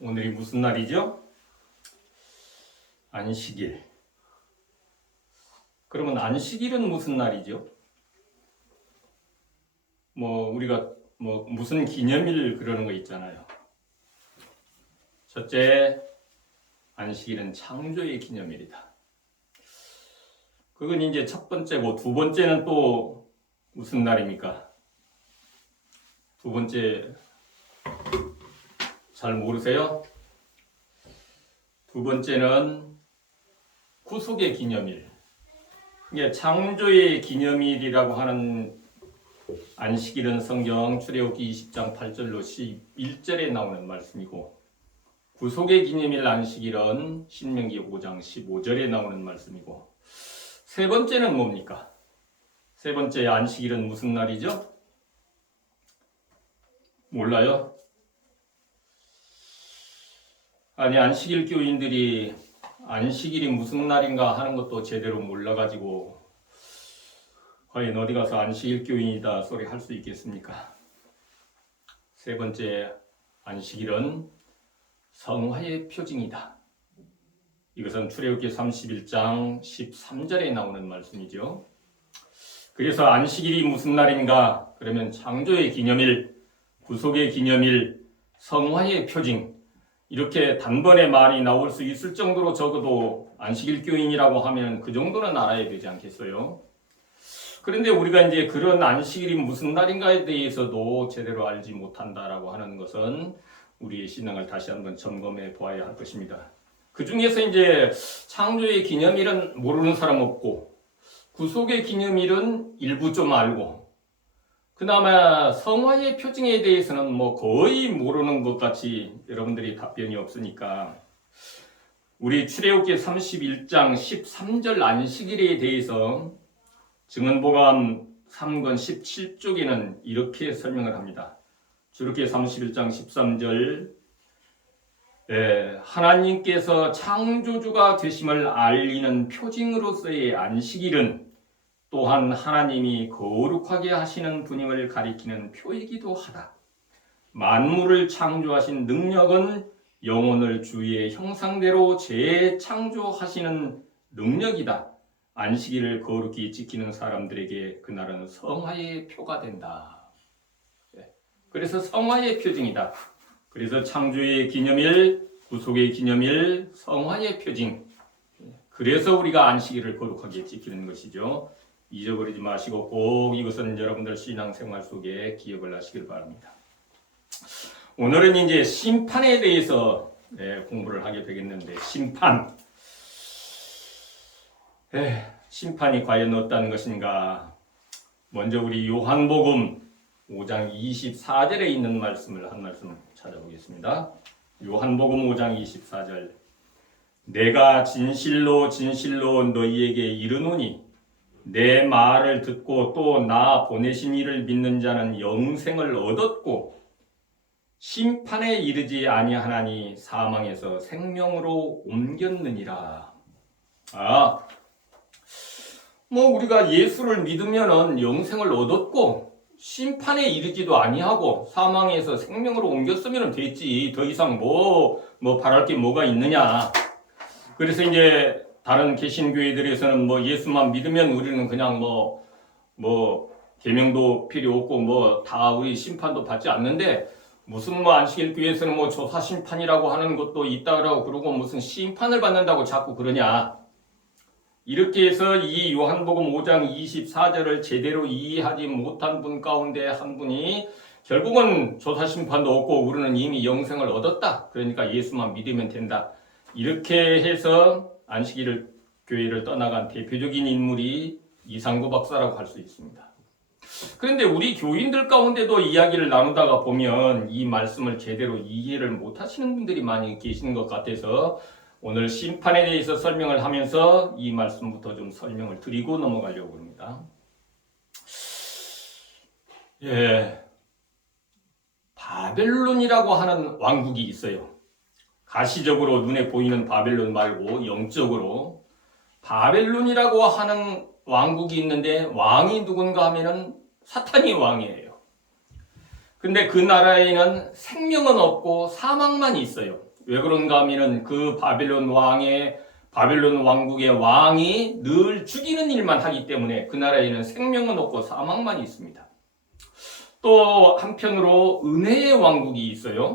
오늘이 무슨 날이죠? 안식일. 그러면 안식일은 무슨 날이죠? 우리가 무슨 기념일 그러는 거 있잖아요. 첫째, 안식일은 창조의 기념일이다. 그건 이제 첫 번째고, 두 번째는 또 무슨 날입니까? 두 번째 잘 모르세요? 두 번째는 구속의 기념일. 이게 창조의 기념일이라고 하는 안식일은 성경 출애굽기 20장 8절로 11절에 나오는 말씀이고, 구속의 기념일 안식일은 신명기 5장 15절에 나오는 말씀이고, 세 번째는 뭡니까? 세 번째 안식일은 무슨 날이죠? 몰라요? 아니, 안식일 교인들이 안식일이 무슨 날인가 하는 것도 제대로 몰라가지고 과연 어디 가서 안식일 교인이다 소리 할 수 있겠습니까? 세 번째 안식일은 성화의 표징이다. 이것은 출애굽기 31장 13절에 나오는 말씀이죠. 그래서 안식일이 무슨 날인가? 그러면 창조의 기념일, 구속의 기념일, 성화의 표징, 이렇게 단번에 말이 나올 수 있을 정도로 적어도 안식일 교인이라고 하면 그 정도는 알아야 되지 않겠어요? 그런데 우리가 이제 그런 안식일이 무슨 날인가에 대해서도 제대로 알지 못한다라고 하는 것은 우리의 신앙을 다시 한번 점검해 보아야 할 것입니다. 그 중에서 이제 창조의 기념일은 모르는 사람 없고, 구속의 기념일은 일부 좀 알고, 그나마 성화의 표징에 대해서는 거의 모르는 것 같이 여러분들이 답변이 없으니까, 우리 출애굽기 31장 13절 안식일에 대해서 증언보감 3권 17쪽에는 이렇게 설명을 합니다. 출애굽기 31장 13절, 하나님께서 창조주가 되심을 알리는 표징으로서의 안식일은 또한 하나님이 거룩하게 하시는 분임을 가리키는 표이기도 하다. 만물을 창조하신 능력은 영혼을 주의 형상대로 재창조하시는 능력이다. 안식일을 거룩히 지키는 사람들에게 그날은 성화의 표가 된다. 그래서 성화의 표징이다. 그래서 창조의 기념일, 구속의 기념일, 성화의 표징. 그래서 우리가 안식일을 거룩하게 지키는 것이죠. 잊어버리지 마시고 꼭 이것은 여러분들 신앙생활 속에 기억을 하시길 바랍니다. 오늘은 이제 심판에 대해서 공부를 하게 되겠는데, 심판이 과연 어떤 것인가? 먼저 우리 요한복음 5장 24절에 있는 말씀을 한 말씀 찾아보겠습니다. 요한복음 5장 24절, 내가 진실로 진실로 너희에게 이르노니 내 말을 듣고 또 나 보내신 이를 믿는 자는 영생을 얻었고 심판에 이르지 아니하나니 사망에서 생명으로 옮겼느니라. 우리가 예수를 믿으면은 영생을 얻었고 심판에 이르지도 아니하고 사망에서 생명으로 옮겼으면 됐지. 더 이상 바랄 게 뭐가 있느냐. 그래서 이제 다른 개신교회들에서는 예수만 믿으면 우리는 그냥 계명도 필요 없고 다 우리 심판도 받지 않는데, 무슨 안식일 교회에서는 조사 심판이라고 하는 것도 있다고 그러고 무슨 심판을 받는다고 자꾸 그러냐. 이렇게 해서 이 요한복음 5장 24절을 제대로 이해하지 못한 분 가운데 한 분이 결국은 조사 심판도 없고 우리는 이미 영생을 얻었다. 그러니까 예수만 믿으면 된다. 이렇게 해서 안식일 교회를 떠나간 대표적인 인물이 이상구 박사라고 할 수 있습니다. 그런데 우리 교인들 가운데도 이야기를 나누다가 보면 이 말씀을 제대로 이해를 못하시는 분들이 많이 계시는 것 같아서 오늘 심판에 대해서 설명을 하면서 이 말씀부터 좀 설명을 드리고 넘어가려고 합니다. 바벨론이라고 하는 왕국이 있어요. 가시적으로 눈에 보이는 바벨론 말고 영적으로 바벨론이라고 하는 왕국이 있는데 왕이 누군가 하면은 사탄이 왕이에요. 근데 그 나라에는 생명은 없고 사망만 있어요. 왜 그런가 하면은 그 바벨론 왕국의 왕이 늘 죽이는 일만 하기 때문에 그 나라에는 생명은 없고 사망만 있습니다. 또 한편으로 은혜의 왕국이 있어요.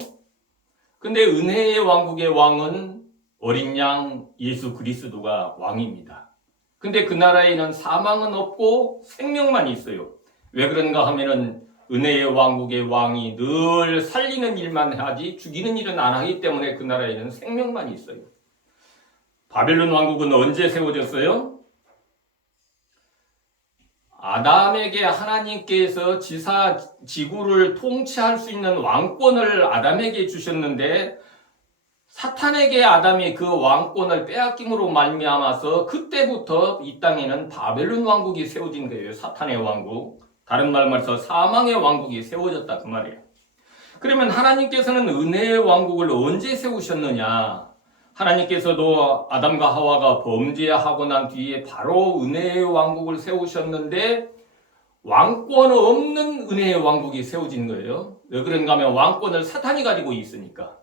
근데 은혜의 왕국의 왕은 어린 양 예수 그리스도가 왕입니다. 근데 그 나라에는 사망은 없고 생명만 있어요. 왜 그런가 하면은 은혜의 왕국의 왕이 늘 살리는 일만 하지 죽이는 일은 안 하기 때문에 그 나라에는 생명만 있어요. 바벨론 왕국은 언제 세워졌어요? 아담에게 하나님께서 지구를 통치할 수 있는 왕권을 아담에게 주셨는데 사탄에게 아담이 그 왕권을 빼앗김으로 말미암아서 그때부터 이 땅에는 바벨론 왕국이 세워진 거예요. 사탄의 왕국. 다른 말로 말해서 사망의 왕국이 세워졌다 그 말이에요. 그러면 하나님께서는 은혜의 왕국을 언제 세우셨느냐? 하나님께서도 아담과 하와가 범죄하고 난 뒤에 바로 은혜의 왕국을 세우셨는데 왕권 없는 은혜의 왕국이 세워진 거예요. 왜 그런가 하면 왕권을 사탄이 가지고 있으니까.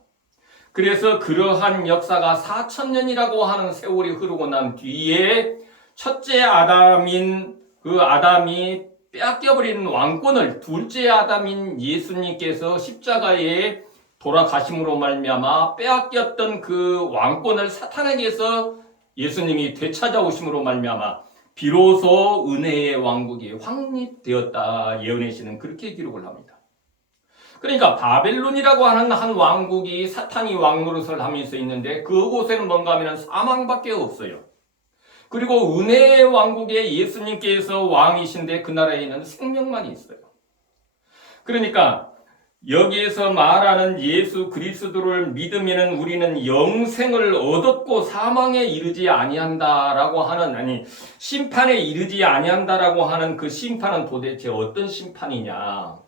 그래서 그러한 역사가 4,000년이라고 하는 세월이 흐르고 난 뒤에 첫째 아담인 그 아담이 빼앗겨버린 왕권을 둘째 아담인 예수님께서 십자가에 돌아가심으로 말미암아 빼앗겼던 그 왕권을 사탄에게서 예수님이 되찾아오심으로 말미암아 비로소 은혜의 왕국이 확립되었다. 예언의 시는 그렇게 기록을 합니다. 그러니까 바벨론이라고 하는 한 왕국이 사탄이 왕노릇을 하면서 있는데 그곳에는 뭔가 하면 사망밖에 없어요. 그리고 은혜의 왕국에 예수님께서 왕이신데 그 나라에는 생명만 있어요. 그러니까 여기에서 말하는 예수 그리스도를 믿으면 우리는 영생을 얻었고 사망에 이르지 아니한다라고 하는 심판에 이르지 아니한다라고 하는 그 심판은 도대체 어떤 심판이냐?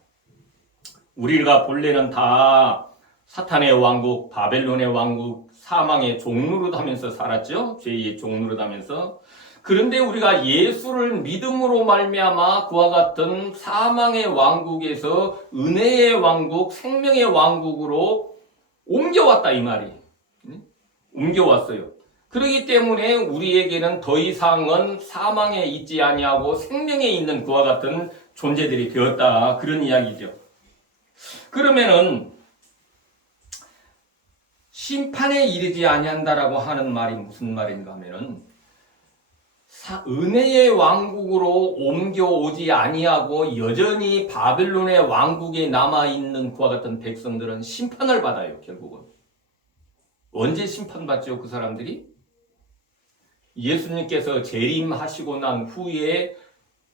우리가 본래는 다 사탄의 왕국, 바벨론의 왕국, 사망의 종노릇하면서 살았죠. 죄의 종노릇하면서. 그런데 우리가 예수를 믿음으로 말미암아 그와 같은 사망의 왕국에서 은혜의 왕국, 생명의 왕국으로 옮겨왔다 이 말이. 옮겨왔어요. 그렇기 때문에 우리에게는 더 이상은 사망에 있지 아니하고 생명에 있는 그와 같은 존재들이 되었다. 그런 이야기죠. 그러면은 심판에 이르지 아니한다라고 하는 말이 무슨 말인가 하면은 은혜의 왕국으로 옮겨오지 아니하고 여전히 바벨론의 왕국에 남아있는 그와 같은 백성들은 심판을 받아요. 결국은 언제 심판받죠? 그 사람들이 예수님께서 재림하시고 난 후에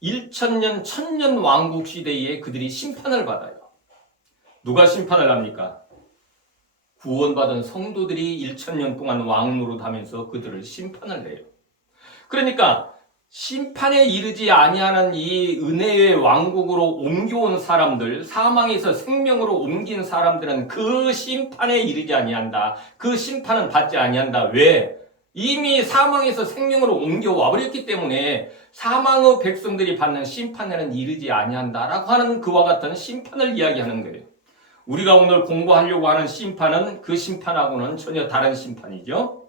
1000년 1000년 왕국 시대에 그들이 심판을 받아요. 누가 심판을 합니까? 구원받은 성도들이 1000년 동안 왕노릇하면서 그들을 심판을 해요. 그러니까 심판에 이르지 아니하는 이 은혜의 왕국으로 옮겨온 사람들, 사망에서 생명으로 옮긴 사람들은 그 심판에 이르지 아니한다. 그 심판은 받지 아니한다. 왜? 이미 사망에서 생명으로 옮겨와 버렸기 때문에 사망의 백성들이 받는 심판에는 이르지 아니한다라고 하는 그와 같은 심판을 이야기하는 거예요. 우리가 오늘 공부하려고 하는 심판은 그 심판하고는 전혀 다른 심판이죠.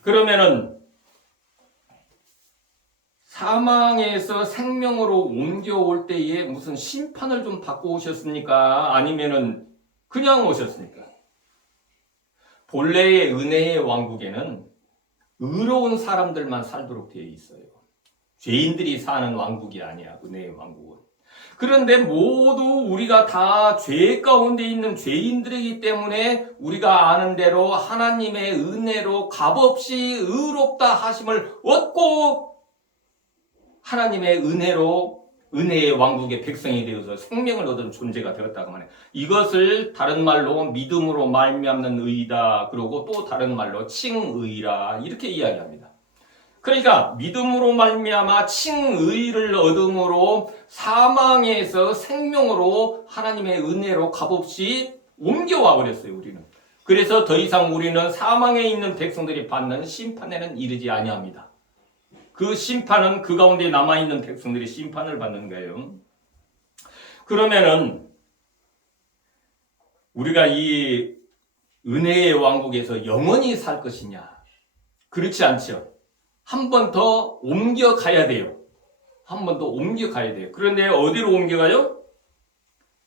그러면은 사망에서 생명으로 옮겨올 때에 무슨 심판을 좀 받고 오셨습니까? 아니면은 그냥 오셨습니까? 본래의 은혜의 왕국에는 의로운 사람들만 살도록 되어 있어요. 죄인들이 사는 왕국이 아니야, 은혜의 왕국은. 그런데 모두 우리가 다 죄 가운데 있는 죄인들이기 때문에 우리가 아는 대로 하나님의 은혜로 값없이 의롭다 하심을 얻고 하나님의 은혜로 은혜의 왕국의 백성이 되어서 생명을 얻은 존재가 되었다고 하네요. 이것을 다른 말로 믿음으로 말미암는 의이다. 그러고 또 다른 말로 칭의라 이렇게 이야기합니다. 그러니까 믿음으로 말미암아 칭의를 얻음으로 사망에서 생명으로 하나님의 은혜로 값없이 옮겨와 버렸어요. 우리는. 그래서 더 이상 우리는 사망에 있는 백성들이 받는 심판에는 이르지 아니합니다. 그 심판은 그 가운데 남아있는 백성들이 심판을 받는 거예요. 그러면은 우리가 이 은혜의 왕국에서 영원히 살 것이냐? 그렇지 않죠. 한 번 더 옮겨가야 돼요. 한 번 더 옮겨가야 돼요. 그런데 어디로 옮겨가요?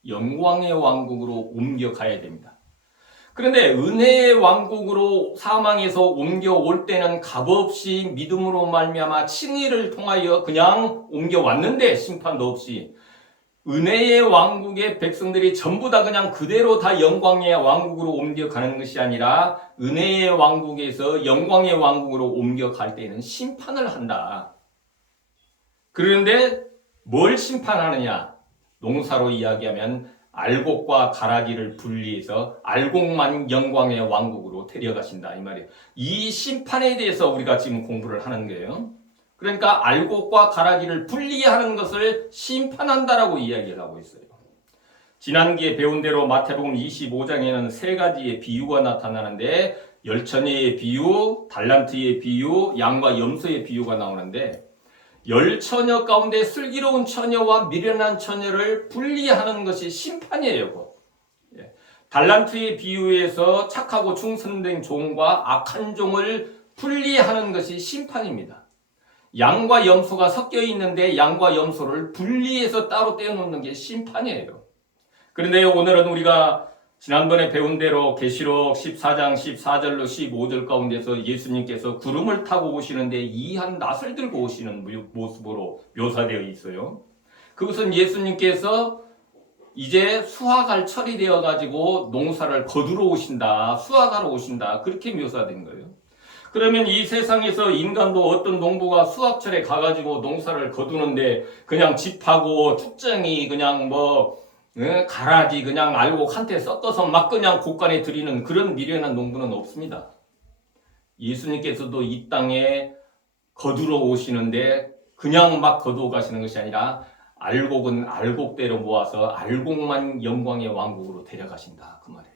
영광의 왕국으로 옮겨가야 됩니다. 그런데 은혜의 왕국으로 사망에서 옮겨올 때는 값없이 믿음으로 말미암아 칭의를 통하여 그냥 옮겨왔는데 심판도 없이 은혜의 왕국의 백성들이 전부 다 그냥 그대로 다 영광의 왕국으로 옮겨가는 것이 아니라 은혜의 왕국에서 영광의 왕국으로 옮겨갈 때는 심판을 한다. 그런데 뭘 심판하느냐? 농사로 이야기하면 알곡과 가라지를 분리해서 알곡만 영광의 왕국으로 데려가신다 이 말이에요. 이 심판에 대해서 우리가 지금 공부를 하는 거예요. 그러니까 알곡과 가라지를 분리하는 것을 심판한다라고 이야기를 하고 있어요. 지난기에 배운 대로 마태복음 25장에는 세 가지의 비유가 나타나는데 열처녀의 비유, 달란트의 비유, 양과 염소의 비유가 나오는데 열처녀 가운데 슬기로운 처녀와 미련한 처녀를 분리하는 것이 심판이에요. 달란트의 비유에서 착하고 충성된 종과 악한 종을 분리하는 것이 심판입니다. 양과 염소가 섞여 있는데 양과 염소를 분리해서 따로 떼어놓는 게 심판이에요. 그런데 오늘은 우리가 지난번에 배운 대로 계시록 14장 14절로 15절 가운데서 예수님께서 구름을 타고 오시는데 이한 낫을 들고 오시는 모습으로 묘사되어 있어요. 그것은 예수님께서 이제 수확할 철이 되어 가지고 농사를 거두러 오신다, 수확하러 오신다, 그렇게 묘사된 거예요. 그러면 이 세상에서 인간도 어떤 농부가 수확철에 가가지고 농사를 거두는데 그냥 집하고 축쟁이 그냥 가라지 그냥 알곡 한테 섞어서 막 그냥 곳간에 들이는 그런 미련한 농부는 없습니다. 예수님께서도 이 땅에 거두러 오시는데 그냥 막 거두어 가시는 것이 아니라 알곡은 알곡대로 모아서 알곡만 영광의 왕국으로 데려가신다 그 말이에요.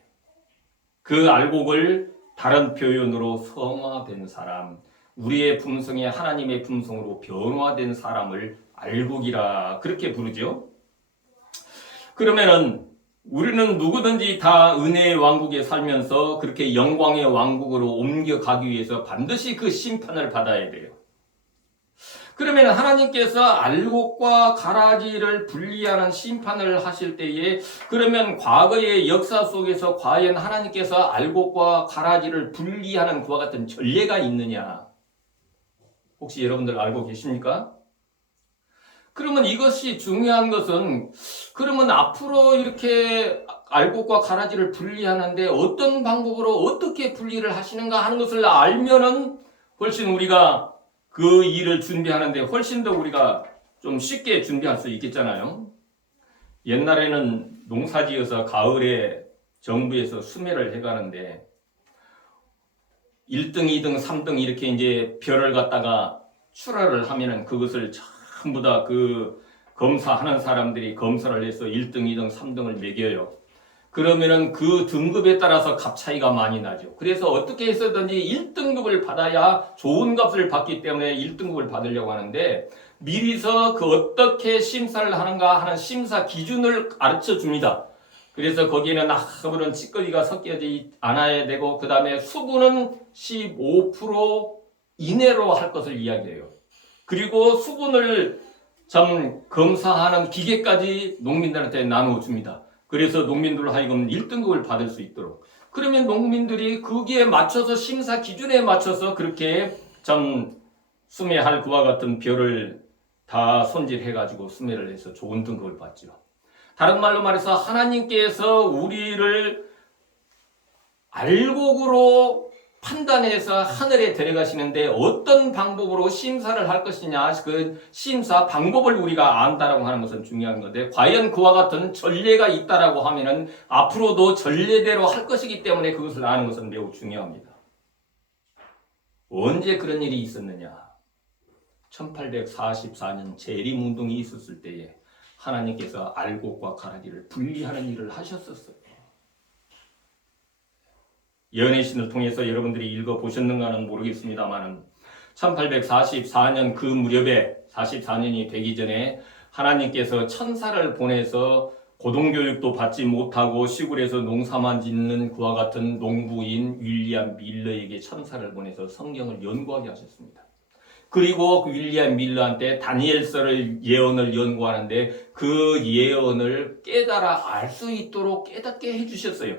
그 알곡을 다른 표현으로 성화된 사람, 우리의 품성이 하나님의 품성으로 변화된 사람을 알곡이라 그렇게 부르죠. 그러면은 우리는 누구든지 다 은혜의 왕국에 살면서 그렇게 영광의 왕국으로 옮겨가기 위해서 반드시 그 심판을 받아야 돼요. 그러면 하나님께서 알곡과 가라지를 분리하는 심판을 하실 때에 그러면 과거의 역사 속에서 과연 하나님께서 알곡과 가라지를 분리하는 그와 같은 전례가 있느냐? 혹시 여러분들 알고 계십니까? 그러면 이것이 중요한 것은 그러면 앞으로 이렇게 알곡과 가라지를 분리하는데 어떤 방법으로 어떻게 분리를 하시는가 하는 것을 알면은 훨씬 우리가 그 일을 준비하는데 훨씬 더 우리가 좀 쉽게 준비할 수 있겠잖아요. 옛날에는 농사지어서 가을에 정부에서 수매를 해가는데 1등, 2등, 3등 이렇게 이제 별을 갖다가 출하를 하면은 그것을 전부 다 그 검사하는 사람들이 검사를 해서 1등, 2등, 3등을 매겨요. 그러면은 그 등급에 따라서 값 차이가 많이 나죠. 그래서 어떻게 해서든지 1등급을 받아야 좋은 값을 받기 때문에 1등급을 받으려고 하는데 미리서 그 어떻게 심사를 하는가 하는 심사 기준을 가르쳐 줍니다. 그래서 거기에는 아무런 찌꺼기가 섞여지 않아야 되고 그 다음에 수분은 15% 이내로 할 것을 이야기해요. 그리고 수분을 검사하는 기계까지 농민들한테 나눠줍니다. 그래서 농민들로 하여금 1등급을 받을 수 있도록. 그러면 농민들이 거기에 맞춰서 심사 기준에 맞춰서 그렇게 수매할 그와 같은 벼를 다 손질해가지고 수매를 해서 좋은 등급을 받죠. 다른 말로 말해서 하나님께서 우리를 알곡으로 판단해서 하늘에 데려가시는데 어떤 방법으로 심사를 할 것이냐 그 심사 방법을 우리가 안다라고 하는 것은 중요한 건데 과연 그와 같은 전례가 있다라고 하면은 앞으로도 전례대로 할 것이기 때문에 그것을 아는 것은 매우 중요합니다. 언제 그런 일이 있었느냐? 1844년 재림운동이 있었을 때에 하나님께서 알곡과 가라지를 분리하는 일을 하셨었어요. 예언의 신을 통해서 여러분들이 읽어보셨는가는 모르겠습니다만 1844년 그 무렵에 44년이 되기 전에 하나님께서 천사를 보내서 고등교육도 받지 못하고 시골에서 농사만 짓는 그와 같은 농부인 윌리엄 밀러에게 천사를 보내서 성경을 연구하게 하셨습니다. 그리고 윌리엄 밀러한테 다니엘서를 예언을 연구하는데 그 예언을 깨달아 알 수 있도록 깨닫게 해주셨어요.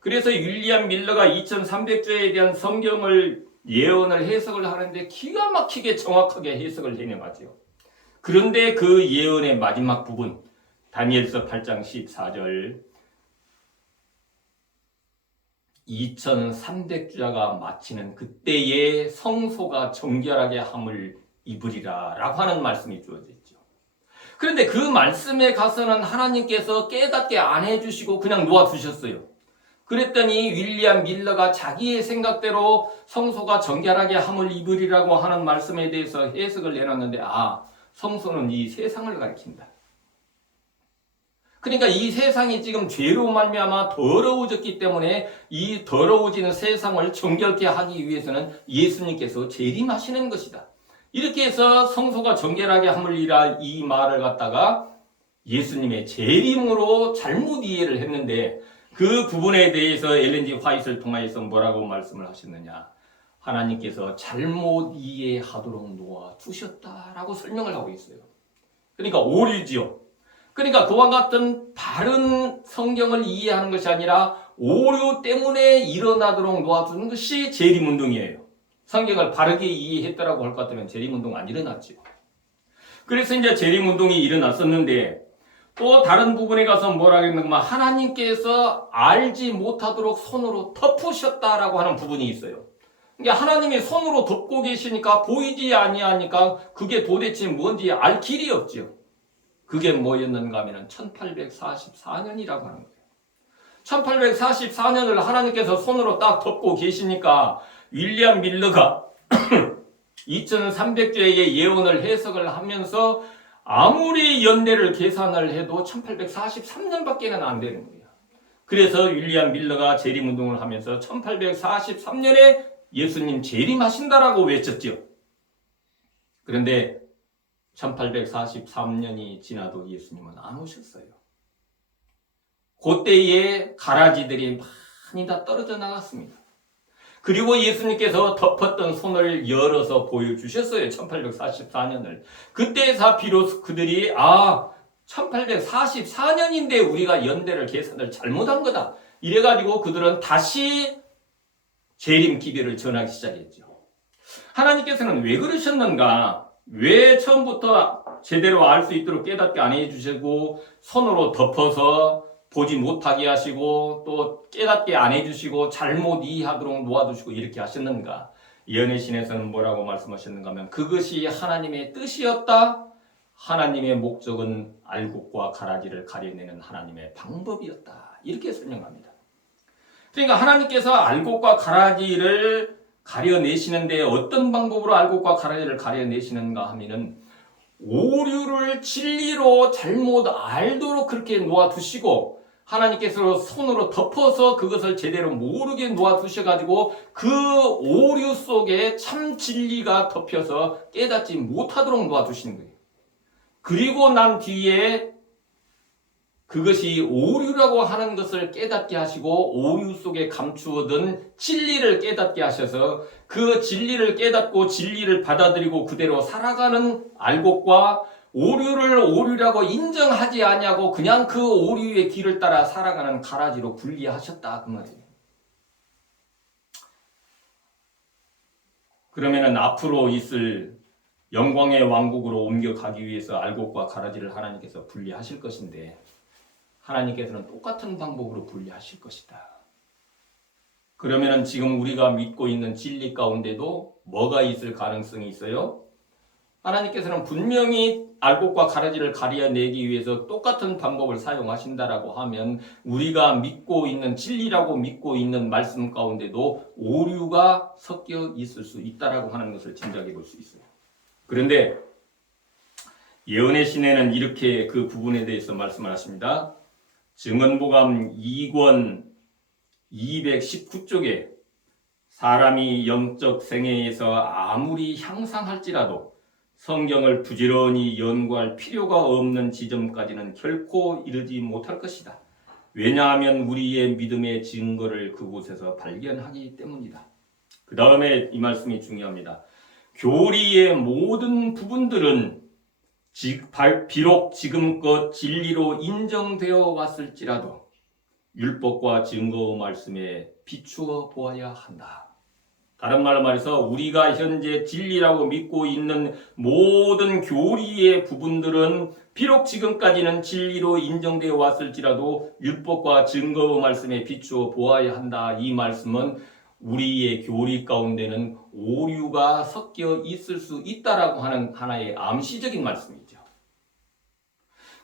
그래서 윌리엄 밀러가 2300조에 대한 성경을 예언을 해석을 하는데 기가 막히게 정확하게 해석을 해내가죠. 그런데 그 예언의 마지막 부분 다니엘서 8장 14절 2300주자가 마치는 그때에 성소가 정결하게 함을 입으리라 라고 하는 말씀이 주어져 있죠. 그런데 그 말씀에 가서는 하나님께서 깨닫게 안 해주시고 그냥 놓아두셨어요. 그랬더니 윌리엄 밀러가 자기의 생각대로 성소가 정결하게 함을 입으리라고 하는 말씀에 대해서 해석을 내놨는데 성소는 이 세상을 가리킨다. 그러니까 이 세상이 지금 죄로 말미암아 더러워졌기 때문에 이 더러워지는 세상을 정결케 하기 위해서는 예수님께서 재림하시는 것이다. 이렇게 해서 성소가 정결하게 함을이라 이 말을 갖다가 예수님의 재림으로 잘못 이해를 했는데 그 부분에 대해서 엘렌 G 화이트를 통하여서 뭐라고 말씀을 하셨느냐. 하나님께서 잘못 이해하도록 놓아두셨다라고 설명을 하고 있어요. 그러니까 오류지요. 그러니까 그와 같은 바른 성경을 이해하는 것이 아니라 오류 때문에 일어나도록 놓아두는 것이 재림운동이에요. 성경을 바르게 이해했다라고 할 것 같으면 재림운동 안 일어났죠. 그래서 이제 재림운동이 일어났었는데 또 다른 부분에 가서 뭐라 그랬냐면 하나님께서 알지 못하도록 손으로 덮으셨다라고 하는 부분이 있어요. 그러니까 하나님이 손으로 덮고 계시니까 보이지 아니하니까 그게 도대체 뭔지 알 길이 없죠. 그게 뭐였는가 하면 1844년이라고 하는 거예요. 1844년을 하나님께서 손으로 딱 덮고 계시니까 윌리엄 밀러가 2300조의 예언을 해석을 하면서 아무리 연대를 계산을 해도 1843년밖에는 안 되는 거예요. 그래서 윌리엄 밀러가 재림운동을 하면서 1843년에 예수님 재림하신다라고 외쳤죠. 그런데 1843년이 지나도 예수님은 안 오셨어요. 그때에 가라지들이 많이 다 떨어져 나갔습니다. 그리고 예수님께서 덮었던 손을 열어서 보여주셨어요. 1844년을. 그때에서 비로소 그들이 1844년인데 우리가 연대를 계산을 잘못한 거다. 이래가지고 그들은 다시 재림 기별을 전하기 시작했죠. 하나님께서는 왜 그러셨는가? 왜 처음부터 제대로 알 수 있도록 깨닫게 안 해주시고 손으로 덮어서 보지 못하게 하시고 또 깨닫게 안 해주시고 잘못 이해하도록 놓아두시고 이렇게 하셨는가? 예언의 신에서는 뭐라고 말씀하셨는가 하면 그것이 하나님의 뜻이었다. 하나님의 목적은 알곡과 가라지를 가려내는 하나님의 방법이었다. 이렇게 설명합니다. 그러니까 하나님께서 알곡과 가라지를 가려내시는데 어떤 방법으로 알곡과 가라지를 가려내시는가 하면은 오류를 진리로 잘못 알도록 그렇게 놓아두시고 하나님께서 손으로 덮어서 그것을 제대로 모르게 놓아두셔가지고 그 오류 속에 참 진리가 덮여서 깨닫지 못하도록 놓아두시는 거예요. 그리고 난 뒤에 그것이 오류라고 하는 것을 깨닫게 하시고 오류 속에 감추어둔 진리를 깨닫게 하셔서 그 진리를 깨닫고 진리를 받아들이고 그대로 살아가는 알곡과 오류를 오류라고 인정하지 아니하고 그냥 그 오류의 길을 따라 살아가는 가라지로 분리하셨다 그 말이에요. 그러면은 앞으로 있을 영광의 왕국으로 옮겨가기 위해서 알곡과 가라지를 하나님께서 분리하실 것인데 하나님께서는 똑같은 방법으로 분리하실 것이다. 그러면은 지금 우리가 믿고 있는 진리 가운데도 뭐가 있을 가능성이 있어요? 하나님께서는 분명히 알곡과 가라지를 가려내기 위해서 똑같은 방법을 사용하신다라고 하면 우리가 믿고 있는 진리라고 믿고 있는 말씀 가운데도 오류가 섞여 있을 수 있다라고 하는 것을 짐작해 볼 수 있어요. 그런데 예언의 신에는 이렇게 그 부분에 대해서 말씀을 하십니다. 증언보감 2권 219쪽에 사람이 영적 생애에서 아무리 향상할지라도 성경을 부지런히 연구할 필요가 없는 지점까지는 결코 이르지 못할 것이다. 왜냐하면 우리의 믿음의 증거를 그곳에서 발견하기 때문이다. 그 다음에 이 말씀이 중요합니다. 교리의 모든 부분들은 비록 지금껏 진리로 인정되어 왔을지라도 율법과 증거 말씀에 비추어 보아야 한다. 다른 말로 말해서 우리가 현재 진리라고 믿고 있는 모든 교리의 부분들은 비록 지금까지는 진리로 인정되어 왔을지라도 율법과 증거 말씀에 비추어 보아야 한다. 이 말씀은 우리의 교리 가운데는 오류가 섞여 있을 수 있다라고 하는 하나의 암시적인 말씀이죠.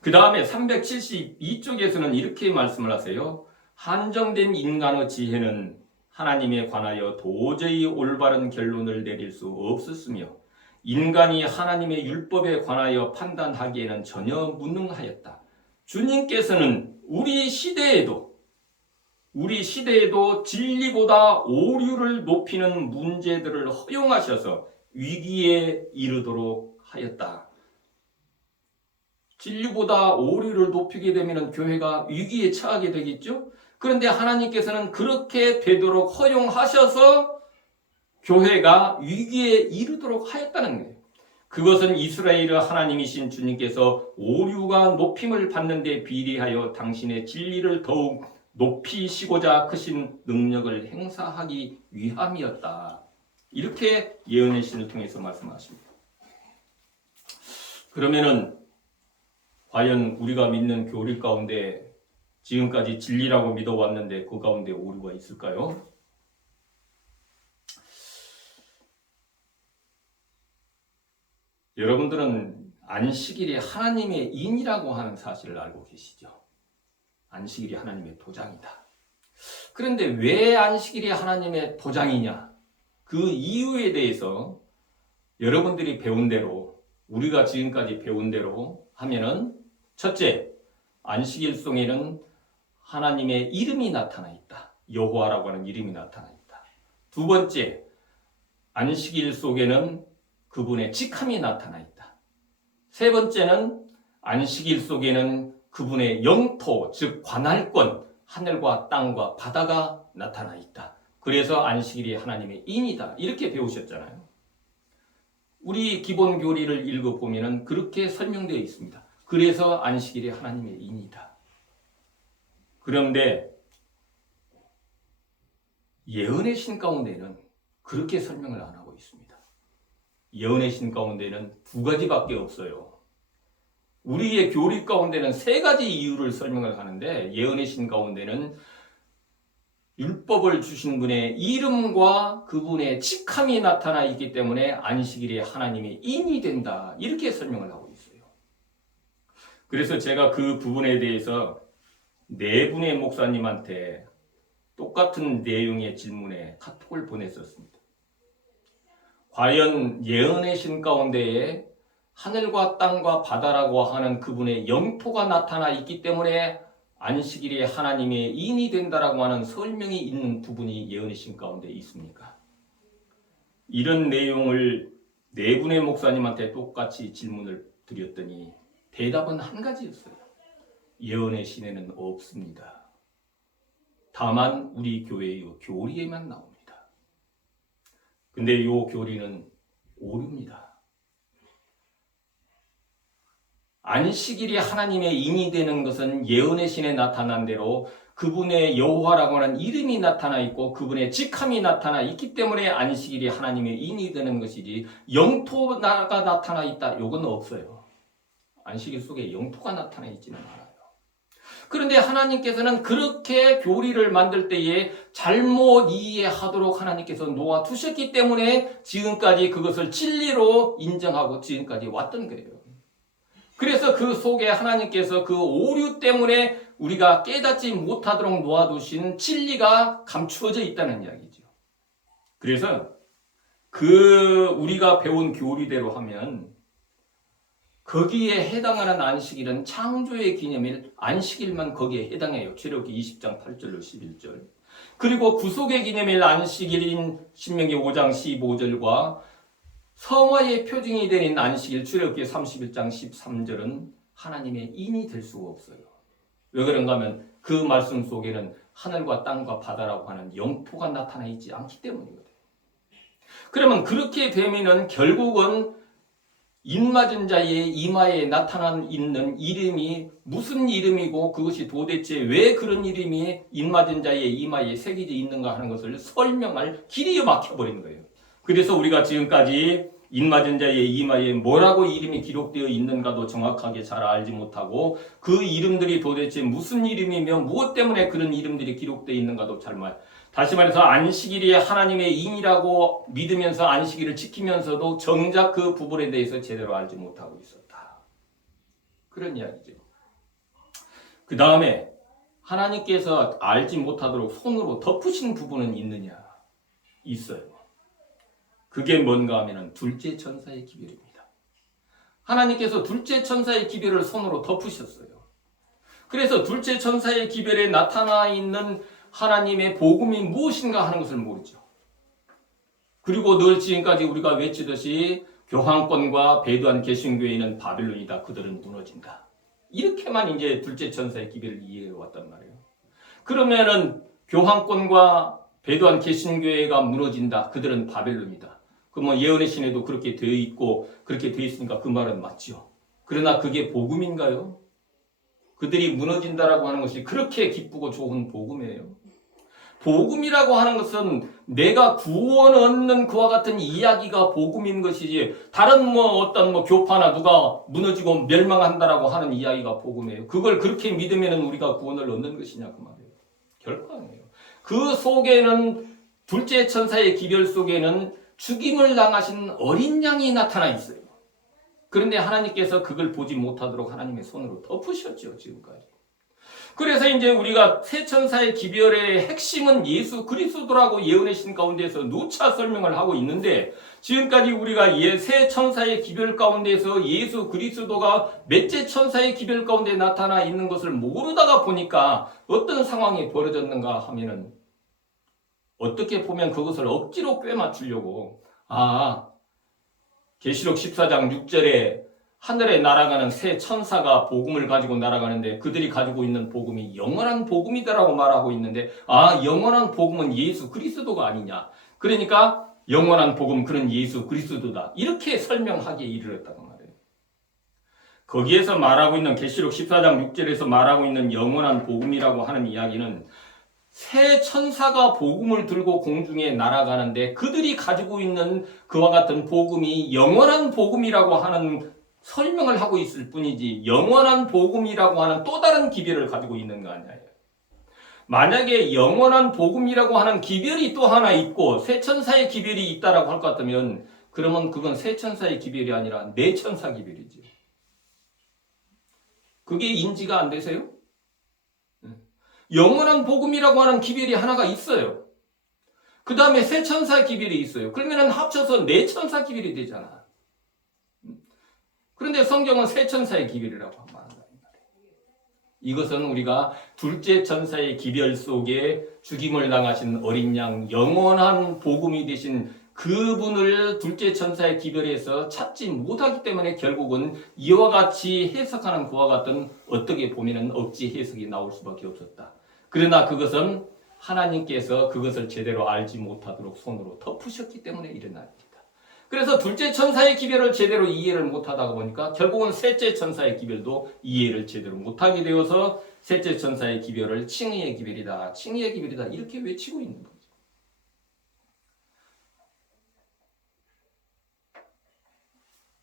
그 다음에 372쪽에서는 이렇게 말씀을 하세요. 한정된 인간의 지혜는 하나님에 관하여 도저히 올바른 결론을 내릴 수 없었으며 인간이 하나님의 율법에 관하여 판단하기에는 전혀 무능하였다. 주님께서는 우리 시대에도 진리보다 오류를 높이는 문제들을 허용하셔서 위기에 이르도록 하였다. 진리보다 오류를 높이게 되면 교회가 위기에 처하게 되겠죠? 그런데 하나님께서는 그렇게 되도록 허용하셔서 교회가 위기에 이르도록 하였다는 거예요. 그것은 이스라엘의 하나님이신 주님께서 오류가 높임을 받는 데 비례하여 당신의 진리를 더욱 높이시고자 크신 능력을 행사하기 위함이었다. 이렇게 예언의 신을 통해서 말씀하십니다. 그러면은 과연 우리가 믿는 교리 가운데 지금까지 진리라고 믿어왔는데 그 가운데 오류가 있을까요? 여러분들은 안식일이 하나님의 인이라고 하는 사실을 알고 계시죠? 안식일이 하나님의 도장이다. 그런데 왜 안식일이 하나님의 도장이냐? 그 이유에 대해서 여러분들이 배운 대로, 우리가 지금까지 배운 대로 하면은 첫째, 안식일 속에는 하나님의 이름이 나타나 있다. 여호와라고 하는 이름이 나타나 있다. 두 번째, 안식일 속에는 그분의 직함이 나타나 있다. 세 번째는 안식일 속에는 그분의 영토, 즉 관할권, 하늘과 땅과 바다가 나타나 있다. 그래서 안식일이 하나님의 인이다. 이렇게 배우셨잖아요. 우리 기본 교리를 읽어보면 그렇게 설명되어 있습니다. 그래서 안식일이 하나님의 인이다. 그런데 예언의 신 가운데는 그렇게 설명을 안 하고 있습니다. 예언의 신 가운데는 두 가지밖에 없어요. 우리의 교리 가운데는 세 가지 이유를 설명을 하는데 예언의 신 가운데는 율법을 주신 분의 이름과 그분의 직함이 나타나 있기 때문에 안식일이 하나님의 인이 된다. 이렇게 설명을 하고 있어요. 그래서 제가 그 부분에 대해서 네 분의 목사님한테 똑같은 내용의 질문에 카톡을 보냈었습니다. 과연 예언의 신 가운데에 하늘과 땅과 바다라고 하는 그분의 영토가 나타나 있기 때문에 안식일이 하나님의 인이 된다라고 하는 설명이 있는 부분이 예언의 신 가운데 있습니까? 이런 내용을 네 분의 목사님한테 똑같이 질문을 드렸더니 대답은 한 가지였어요. 예언의 신에는 없습니다. 다만 우리 교회의 교리에만 나옵니다. 근데 이 교리는 오류입니다. 안식일이 하나님의 인이 되는 것은 예언의 신에 나타난 대로 그분의 여호와라고 하는 이름이 나타나 있고 그분의 직함이 나타나 있기 때문에 안식일이 하나님의 인이 되는 것이지 영토가 나타나 있다. 이건 없어요. 안식일 속에 영토가 나타나 있지는 않아요. 그런데 하나님께서는 그렇게 교리를 만들 때에 잘못 이해하도록 하나님께서 놓아두셨기 때문에 지금까지 그것을 진리로 인정하고 지금까지 왔던 거예요. 그래서 그 속에 하나님께서 그 오류 때문에 우리가 깨닫지 못하도록 놓아두신 진리가 감추어져 있다는 이야기죠. 그래서 우리가 배운 교리대로 하면 거기에 해당하는 안식일은 창조의 기념일 안식일만 거기에 해당해요. 출애굽기 20장 8절로 11절. 그리고 구속의 기념일 안식일인 신명기 5장 15절과 성화의 표징이 되는 안식일, 출애굽기 31장 13절은 하나님의 인이 될 수가 없어요. 왜 그런가 하면 그 말씀 속에는 하늘과 땅과 바다라고 하는 영토가 나타나 있지 않기 때문이거든요. 그러면 그렇게 되면은 결국은 인맞은 자의 이마에 나타난 있는 이름이 무슨 이름이고 그것이 도대체 왜 그런 이름이 인맞은 자의 이마에 새겨져 있는가 하는 것을 설명할 길이 막혀버린 거예요. 그래서 우리가 지금까지 인맞은 자의 이마에 뭐라고 이름이 기록되어 있는가도 정확하게 잘 알지 못하고 그 이름들이 도대체 무슨 이름이며 무엇 때문에 그런 이름들이 기록되어 있는가도 다시 말해서 안식일이 하나님의 인이라고 믿으면서 안식일을 지키면서도 정작 그 부분에 대해서 제대로 알지 못하고 있었다. 그런 이야기죠. 그 다음에 하나님께서 알지 못하도록 손으로 덮으신 부분은 있느냐? 있어요. 그게 뭔가 하면은 둘째 천사의 기별입니다. 하나님께서 둘째 천사의 기별을 손으로 덮으셨어요. 그래서 둘째 천사의 기별에 나타나 있는 하나님의 복음이 무엇인가 하는 것을 모르죠. 그리고 늘 지금까지 우리가 외치듯이 교황권과 배도한 개신교회는 바빌론이다. 그들은 무너진다. 이렇게만 이제 둘째 천사의 기별을 이해해 왔단 말이에요. 그러면은 교황권과 배도한 개신교회가 무너진다. 그들은 바벨론이다. 그러면 예언의 신에도 그렇게 되어 있고 그렇게 되어 있으니까 그 말은 맞죠. 그러나 그게 복음인가요? 그들이 무너진다라고 하는 것이 그렇게 기쁘고 좋은 복음이에요. 복음이라고 하는 것은 내가 구원 얻는 그와 같은 이야기가 복음인 것이지 다른 어떤 교파나 누가 무너지고 멸망한다라고 하는 이야기가 복음이에요. 그걸 그렇게 믿으면 우리가 구원을 얻는 것이냐 그 말이에요. 결코 아니에요. 그 속에는 둘째 천사의 기별 속에는 죽임을 당하신 어린 양이 나타나 있어요. 그런데 하나님께서 그걸 보지 못하도록 하나님의 손으로 덮으셨죠, 지금까지. 그래서 이제 우리가 새 천사의 기별의 핵심은 예수 그리스도라고 예언의 신 가운데서 누차 설명을 하고 있는데 지금까지 우리가 새 천사의 기별 가운데서 예수 그리스도가 몇째 천사의 기별 가운데 나타나 있는 것을 모르다가 보니까 어떤 상황이 벌어졌는가 하면은 어떻게 보면 그것을 억지로 꿰맞추려고 계시록 14장 6절에 하늘에 날아가는 새 천사가 복음을 가지고 날아가는데 그들이 가지고 있는 복음이 영원한 복음이다라고 말하고 있는데 영원한 복음은 예수 그리스도가 아니냐. 그러니까 영원한 복음 그는 예수 그리스도다. 이렇게 설명하기에 이르렀다고 말해요. 거기에서 말하고 있는 계시록 14장 6절에서 말하고 있는 영원한 복음이라고 하는 이야기는 새 천사가 복음을 들고 공중에 날아가는데 그들이 가지고 있는 그와 같은 복음이 영원한 복음이라고 하는 설명을 하고 있을 뿐이지 영원한 복음이라고 하는 또 다른 기별을 가지고 있는 거 아니에요. 만약에 영원한 복음이라고 하는 기별이 또 하나 있고 새 천사의 기별이 있다라고 할 것 같으면 그러면 그건 새 천사의 기별이 아니라 네 천사 기별이죠. 그게 인지가 안 되세요? 영원한 복음이라고 하는 기별이 하나가 있어요. 그 다음에 새 천사 기별이 있어요. 그러면 합쳐서 네 천사 기별이 되잖아. 그런데 성경은 새 천사의 기별이라고 말한다. 이것은 우리가 둘째 천사의 기별 속에 죽임을 당하신 어린 양 영원한 복음이 되신 그분을 둘째 천사의 기별에서 찾지 못하기 때문에 결국은 이와 같이 해석하는 그와 같은 어떻게 보면 억지 해석이 나올 수밖에 없었다. 그러나 그것은 하나님께서 그것을 제대로 알지 못하도록 손으로 덮으셨기 때문에 일어납니다. 그래서 둘째 천사의 기별을 제대로 이해를 못하다가 보니까 결국은 셋째 천사의 기별도 이해를 제대로 못하게 되어서 셋째 천사의 기별을 칭의의 기별이다, 칭의의 기별이다 이렇게 외치고 있는 거죠.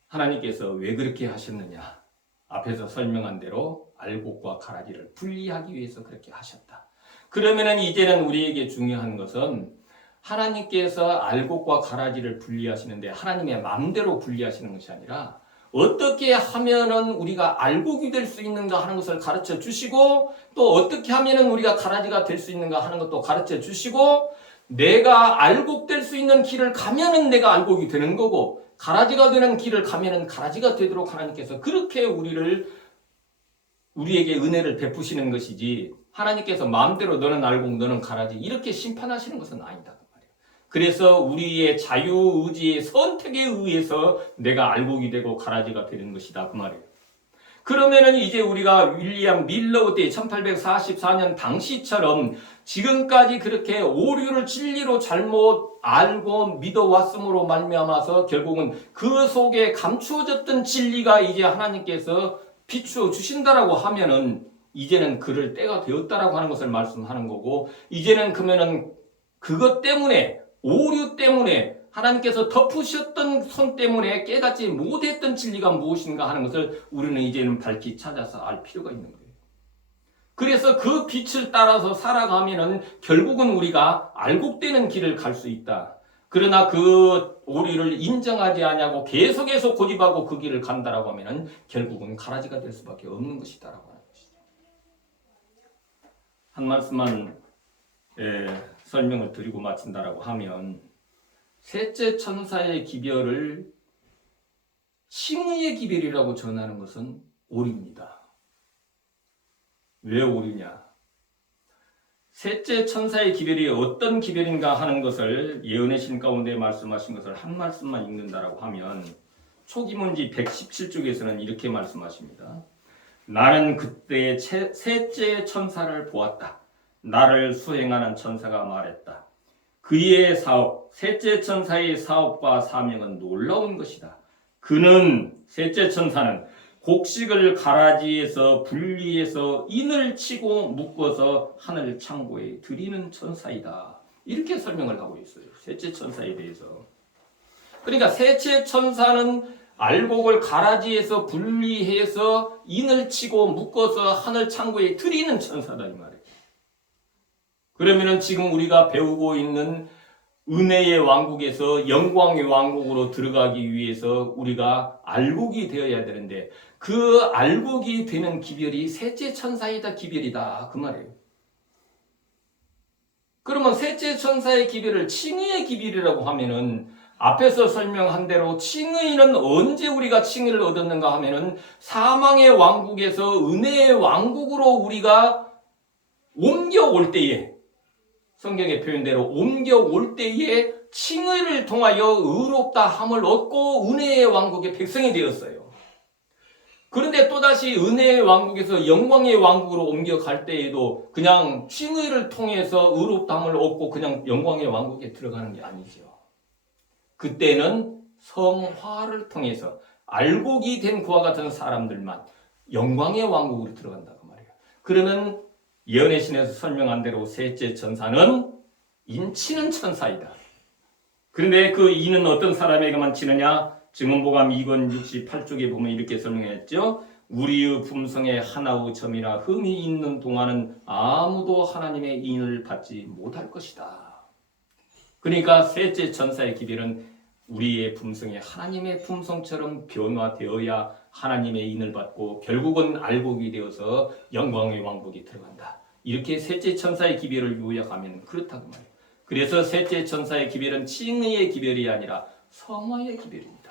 하나님께서 왜 그렇게 하셨느냐? 앞에서 설명한 대로 알곡과 가라지를 분리하기 위해서 그렇게 하셨다. 그러면은 이제는 우리에게 중요한 것은 하나님께서 알곡과 가라지를 분리하시는데 하나님의 마음대로 분리하시는 것이 아니라 어떻게 하면은 우리가 알곡이 될 수 있는가 하는 것을 가르쳐 주시고 또 어떻게 하면은 우리가 가라지가 될 수 있는가 하는 것도 가르쳐 주시고 내가 알곡 될 수 있는 길을 가면은 내가 알곡이 되는 거고 가라지가 되는 길을 가면은 가라지가 되도록 하나님께서 그렇게 우리에게 은혜를 베푸시는 것이지 하나님께서 마음대로 너는 알곡 너는 가라지 이렇게 심판하시는 것은 아니다. 그래서 우리의 자유의지의 선택에 의해서 내가 알곡이 되고 가라지가 되는 것이다 그 말이에요. 그러면은 이제 우리가 윌리엄 밀러 때 1844년 당시처럼 지금까지 그렇게 오류를 진리로 잘못 알고 믿어왔음으로 말미암아서 결국은 그 속에 감추어졌던 진리가 이제 하나님께서 비추어 주신다라고 하면은 이제는 그럴 때가 되었다라고 하는 것을 말씀하는 거고, 이제는 그러면은 그것 때문에 오류 때문에 하나님께서 덮으셨던 손 때문에 깨닫지 못했던 진리가 무엇인가 하는 것을 우리는 이제는 밝히 찾아서 알 필요가 있는 거예요. 그래서 그 빛을 따라서 살아가면은 결국은 우리가 알곡되는 길을 갈 수 있다. 그러나 그 오류를 인정하지 않냐고 계속해서 고집하고 그 길을 간다라고 하면은 결국은 가라지가 될 수밖에 없는 것이다라고 하는 것이죠. 한 말씀만 설명을 드리고 마친다라고 하면, 셋째 천사의 기별을 칭의의 기별이라고 전하는 것은 오류입니다. 왜 오류냐? 셋째 천사의 기별이 어떤 기별인가 하는 것을 예언의 신 가운데 말씀하신 것을 한 말씀만 읽는다라고 하면, 초기문지 117쪽에서는 이렇게 말씀하십니다. 나는 그때 셋째 천사를 보았다. 나를 수행하는 천사가 말했다. 그의 사업, 셋째 천사의 사업과 사명은 놀라운 것이다. 그는, 셋째 천사는 곡식을 가라지에서 분리해서 인을 치고 묶어서 하늘 창고에 들이는 천사이다. 이렇게 설명을 하고 있어요. 셋째 천사에 대해서. 그러니까 셋째 천사는 알곡을 가라지에서 분리해서 인을 치고 묶어서 하늘 창고에 들이는 천사다 이 말이에요. 그러면은 지금 우리가 배우고 있는 은혜의 왕국에서 영광의 왕국으로 들어가기 위해서 우리가 알곡이 되어야 되는데, 그 알곡이 되는 기별이 셋째 천사이다 기별이다 그 말이에요. 그러면 셋째 천사의 기별을 칭의의 기별이라고 하면은, 앞에서 설명한 대로 칭의는 언제 우리가 칭의를 얻었는가 하면은 사망의 왕국에서 은혜의 왕국으로 우리가 옮겨올 때에, 성경의 표현대로 옮겨올 때에 칭의를 통하여 의롭다 함을 얻고 은혜의 왕국의 백성이 되었어요. 그런데 또다시 은혜의 왕국에서 영광의 왕국으로 옮겨갈 때에도 그냥 칭의를 통해서 의롭다 함을 얻고 그냥 영광의 왕국에 들어가는 게 아니죠. 그때는 성화를 통해서 알곡이 된 그와 같은 사람들만 영광의 왕국으로 들어간다 그 말이에요. 그러면 예언의 신에서 설명한 대로 셋째 천사는 인치는 천사이다. 그런데 그 인은 어떤 사람에게만 치느냐? 증언보감 2권 68쪽에 보면 이렇게 설명했죠. 우리의 품성에 하나의 점이나 흠이 있는 동안은 아무도 하나님의 인을 받지 못할 것이다. 그러니까 셋째 천사의 기별은 우리의 품성이 하나님의 품성처럼 변화되어야 하나님의 인을 받고 결국은 알곡이 되어서 영광의 왕국에 들어간다. 이렇게 셋째 천사의 기별을 요약하면 그렇다고 말이에요. 그래서 셋째 천사의 기별은 칭의의 기별이 아니라 성화의 기별입니다.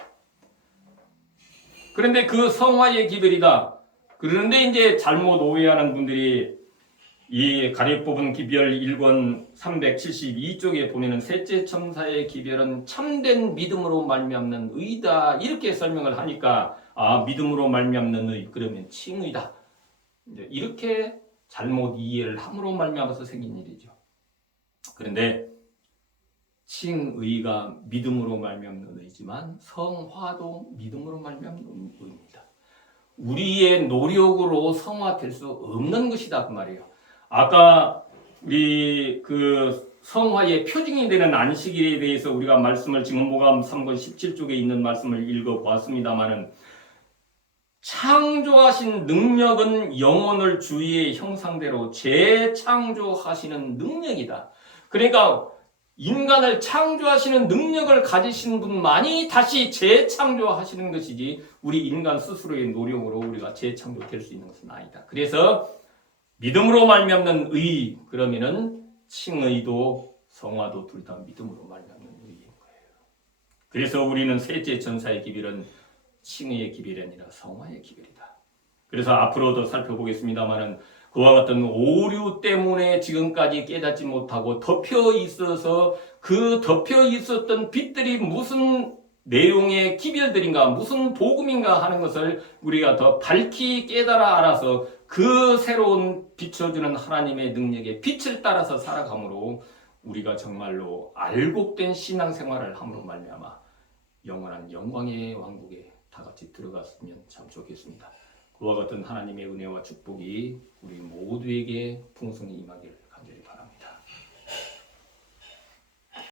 그런데 그 성화의 기별이다. 그런데 이제 잘못 오해하는 분들이 이 가려 뽑은 기별 1권 372쪽에 보면은 셋째 천사의 기별은 참된 믿음으로 말미암는 의다 이렇게 설명을 하니까, 아, 믿음으로 말미암는 의, 그러면 칭의다, 이렇게 잘못 이해를 함으로 말미암아서 생긴 일이죠. 그런데 칭의가 믿음으로 말미암는 의지만 성화도 믿음으로 말미암는 의입니다. 우리의 노력으로 성화될 수 없는 것이다 그 말이에요. 아까 우리 그 성화의 표징이 되는 안식일에 대해서 우리가 말씀을 증언보감 3권 17쪽에 있는 말씀을 읽어보았습니다마는, 창조하신 능력은 영혼을 주의 형상대로 재창조하시는 능력이다. 그러니까 인간을 창조하시는 능력을 가지신 분만이 다시 재창조하시는 것이지 우리 인간 스스로의 노력으로 우리가 재창조될 수 있는 것은 아니다. 그래서 믿음으로 말미암는 의, 그러면은 칭의도 성화도 둘 다 믿음으로 말미암는 의인 거예요. 그래서 우리는 셋째 천사의 기별은 칭의의 기별이 아니라 성화의 기별이다. 그래서 앞으로도 살펴보겠습니다만은 그와 같은 오류 때문에 지금까지 깨닫지 못하고 덮여 있어서 그 덮여 있었던 빛들이 무슨 내용의 기별들인가, 무슨 복음인가 하는 것을 우리가 더 밝히 깨달아 알아서 그 새로운 비춰주는 하나님의 능력의 빛을 따라서 살아감으로 우리가 정말로 알곡된 신앙생활을 함으로 말미암아 영원한 영광의 왕국에 다 같이 들어갔으면 참 좋겠습니다. 그와 같은 하나님의 은혜와 축복이 우리 모두에게 풍성히 임하기를